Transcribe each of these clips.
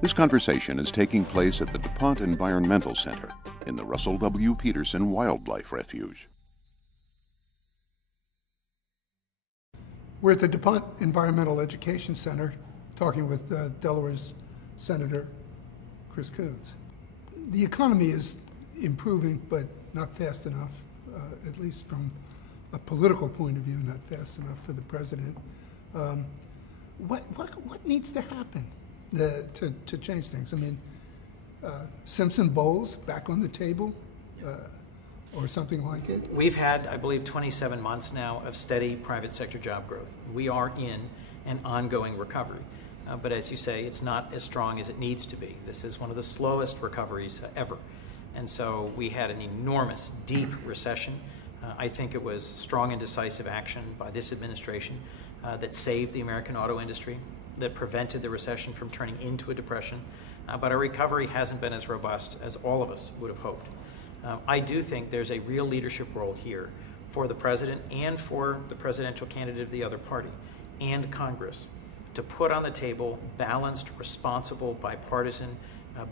This conversation is taking place at the DuPont Environmental Center in the Russell W. Peterson Wildlife Refuge. We're at the DuPont Environmental Education Center talking with Delaware's Senator Chris Coons. The economy is improving, but not fast enough, at least from a political point of view, not fast enough for the president. What needs to happen to change things? I mean, Simpson Bowles back on the table, or something like it? We've had, I believe, 27 months now of steady private sector job growth. We are in an ongoing recovery. But as you say, it's not as strong as it needs to be. This is one of the slowest recoveries ever. And so we had an enormous, deep recession. I think it was strong and decisive action by this administration that saved the American auto industry, that prevented the recession from turning into a depression. But our recovery hasn't been as robust as all of us would have hoped. I do think there's a real leadership role here for the president and for the presidential candidate of the other party and Congress to put on the table balanced, responsible, bipartisan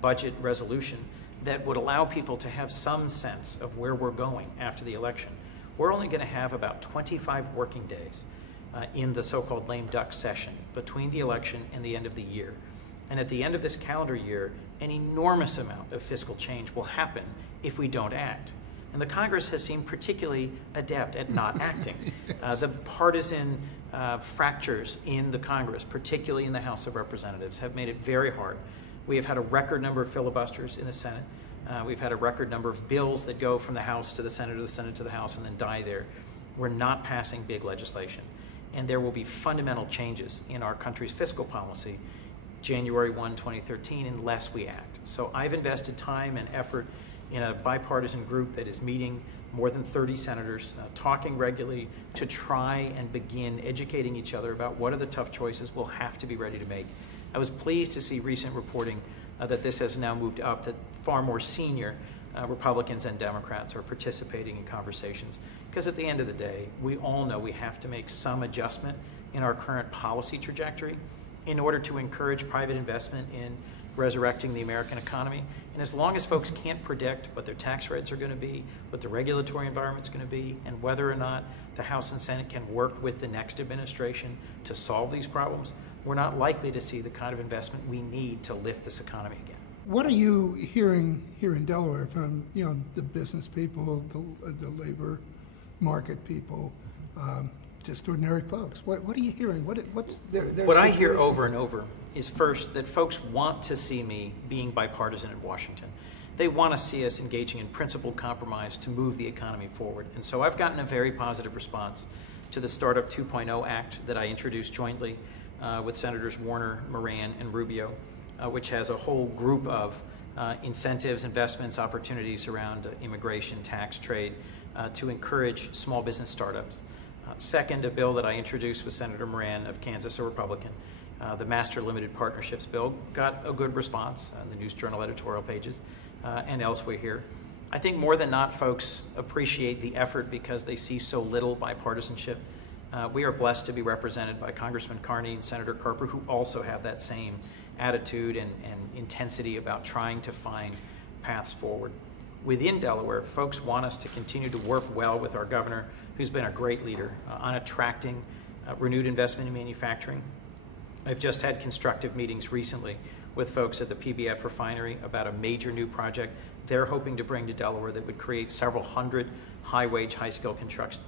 budget resolution that would allow people to have some sense of where we're going after the election. We're only going to have about 25 working days in the so-called lame duck session between the election and the end of the year. And at the end of this calendar year, an enormous amount of fiscal change will happen if we don't act. And the Congress has seemed particularly adept at not acting. Yes. The partisan fractures in the Congress, particularly in the House of Representatives, have made it very hard. We have had a record number of filibusters in the Senate. We've had a record number of bills that go from the House to the Senate or the Senate to the House and then die there. We're not passing big legislation. And there will be fundamental changes in our country's fiscal policy January 1, 2013, unless we act. So I've invested time and effort in a bipartisan group that is meeting more than 30 senators, talking regularly to try and begin educating each other about what are the tough choices we'll have to be ready to make. I was pleased to see recent reporting that this has now moved up, that far more senior Republicans and Democrats are participating in conversations. Because at the end of the day, we all know we have to make some adjustment in our current policy trajectory in order to encourage private investment in resurrecting the American economy. And as long as folks can't predict what their tax rates are going to be, what the regulatory environment's going to be, and whether or not the House and Senate can work with the next administration to solve these problems, we're not likely to see the kind of investment we need to lift this economy again. What are you hearing here in Delaware from the business people, the labor market people, just ordinary folks? What are you hearing? What's their What I hear situation? over and over is, first, that folks want to see me being bipartisan in Washington. They want to see us engaging in principled compromise to move the economy forward. And so I've gotten a very positive response to the Startup 2.0 Act that I introduced jointly with Senators Warner, Moran, and Rubio, which has a whole group of incentives, investments, opportunities around immigration, tax, trade, to encourage small business startups. Second, a bill that I introduced with Senator Moran of Kansas, a Republican, the Master Limited Partnerships bill, got a good response on the News Journal editorial pages and elsewhere here. I think more than not, folks appreciate the effort because they see so little bipartisanship. We are blessed to be represented by Congressman Carney and Senator Carper, who also have that same attitude and intensity about trying to find paths forward. Within Delaware, folks want us to continue to work well with our governor, who's been a great leader on attracting renewed investment in manufacturing. I've just had constructive meetings recently with folks at the PBF refinery about a major new project they're hoping to bring to Delaware that would create several hundred high-wage, high-skill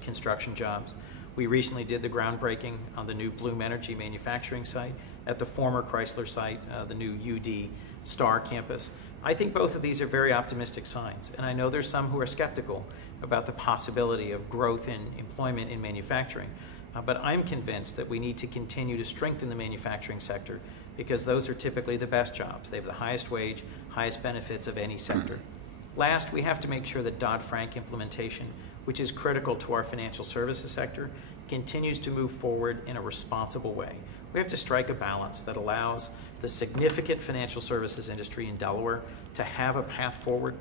construction jobs. We recently did the groundbreaking on the new Bloom Energy manufacturing site at the former Chrysler site, the new UD Star campus. I think both of these are very optimistic signs, and I know there's some who are skeptical about the possibility of growth in employment in manufacturing, but I'm convinced that we need to continue to strengthen the manufacturing sector because those are typically the best jobs. They have the highest wage, highest benefits of any sector. Last, we have to make sure that Dodd-Frank implementation, which is critical to our financial services sector, continues to move forward in a responsible way. We have to strike a balance that allows the significant financial services industry in Delaware to have a path forward.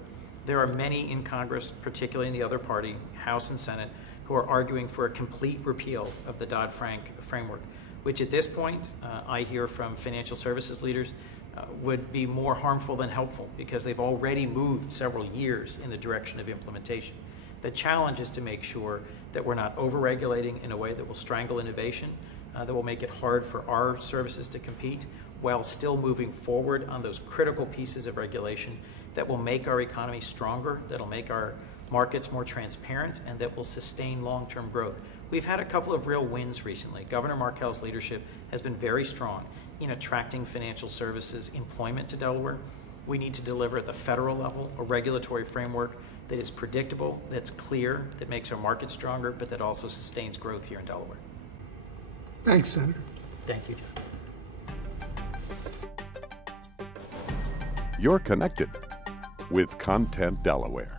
There are many in Congress, particularly in the other party, House and Senate, who are arguing for a complete repeal of the Dodd-Frank framework, which at this point, I hear from financial services leaders, would be more harmful than helpful because they've already moved several years in the direction of implementation. The challenge is to make sure that we're not over-regulating in a way that will strangle innovation, that will make it hard for our services to compete, while still moving forward on those critical pieces of regulation that will make our economy stronger, that will make our markets more transparent, and that will sustain long-term growth. We've had a couple of real wins recently. Governor Markell's leadership has been very strong in attracting financial services employment to Delaware. We need to deliver at the federal level a regulatory framework that is predictable, that's clear, that makes our market stronger, but that also sustains growth here in Delaware. Thanks, Senator. Thank you, John. You're connected with Content Delaware.